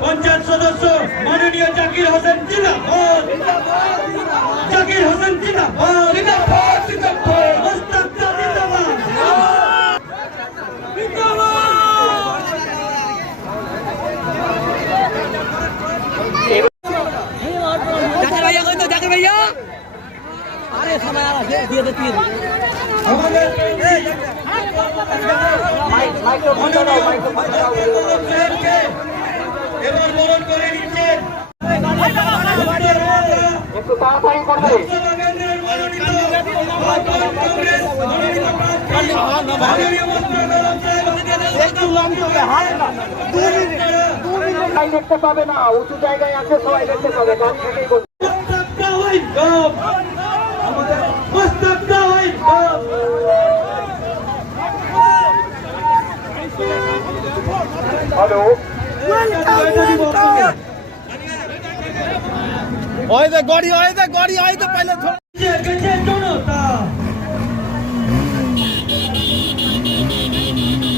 পঞ্চায়েত সদস্য মাননীয় জাকির হোসেন জিন্দাবাদ। জাকির হোসেন জিন্দাবাদ মোস্তাফা জিন্দাবাদ জাকির ভাইয়া কই তো জাকির ভাইয়া আরে সবাই আর আছে দিয়ে দে দিয়ে দে আমাদের এই সাহেবকে এবার বরণ তাড়াতাড়ি দেখতে পাবে না উঁচু জায়গায় আছে সবাই দেখতে পাবে হ্যালো ওই দে গাড়ি ওই দে গাড়ি ওই দে পহলে থোড়া যে গেছে জনতা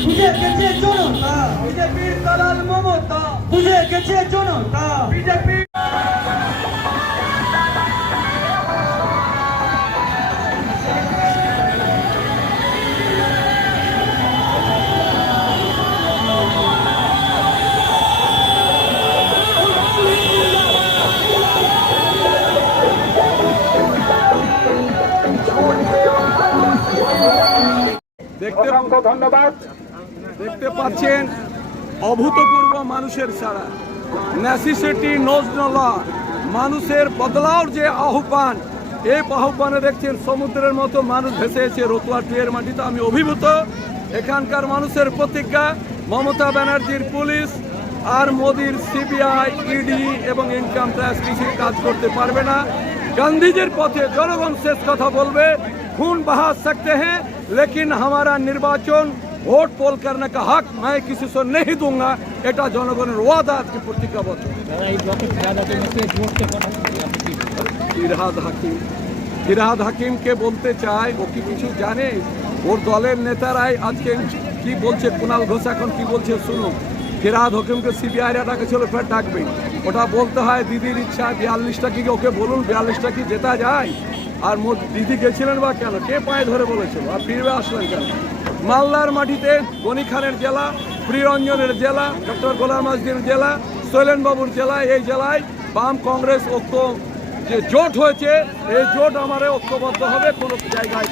বুঝে গেছে জনতা বিজেপির দালাল মমতা বুঝে গেছে জনতা বিজেপি অসংখ্য ধন্যবাদ। দেখতে পাচ্ছেন অভূতপূর্ব মানুষের ছাড়া নেসিসিটি নোজ মানুষের বদলাওর যে আহ্বান, এই আহ্বানে দেখছেন সমুদ্রের মতো মানুষ ভেসে এসে রতুয়া টুয়ের মাটিতে। আমি অভিভূত, এখানকার মানুষের প্রতিজ্ঞা, মমতা ব্যানার্জির পুলিশ আর মোদির সিবিআই, ইডি এবং ইনকাম ট্যাক্স কিছু কাজ করতে পারবে না। গান্ধীজির পথে জনগণ শেষ কথা বলবে। खून बहा सकते हैं लेकिन हमारा निर्वाचन ভোট পোল करने का हक मैं किसी से नहीं दूंगा এটা জনগণের ওয়াদা আজকে প্রতিজ্ঞাবদ্ধ ফিরহাদ হাকিম ফিরহাদ হাকিমকে বলতে চাই ও কি কিছু জানে ওর দলের নেতারাই আজকে কি বলছে কুণাল ঘোষ এখন কি বলছে শুনুন ফিরহাদ হাকিমকে সিবিআই ডাকে ছিল ফের ডাকবে ওটা বলতে হয় দিদির ইচ্ছা বিয়াল্লিশটা কি ওকে বলুন বিয়াল্লিশটা কি জেতা যায় আর দিদি গেছিলেন বা কেন? কে পায়ে ধরে বলেছিল? আর ফিরবে আসলেন কেন? মালদার মাটিতে গনি খানের জেলা প্রিরঞ্জনের জেলা, ডক্টর গোলাম আজদির জেলা, শৈলেনবাবুর জেলা, এই জেলায় বাম কংগ্রেস ঐক্য যে জোট হয়েছে, এই জোট আমার ঐক্যবদ্ধ হবে, কোনো জায়গায়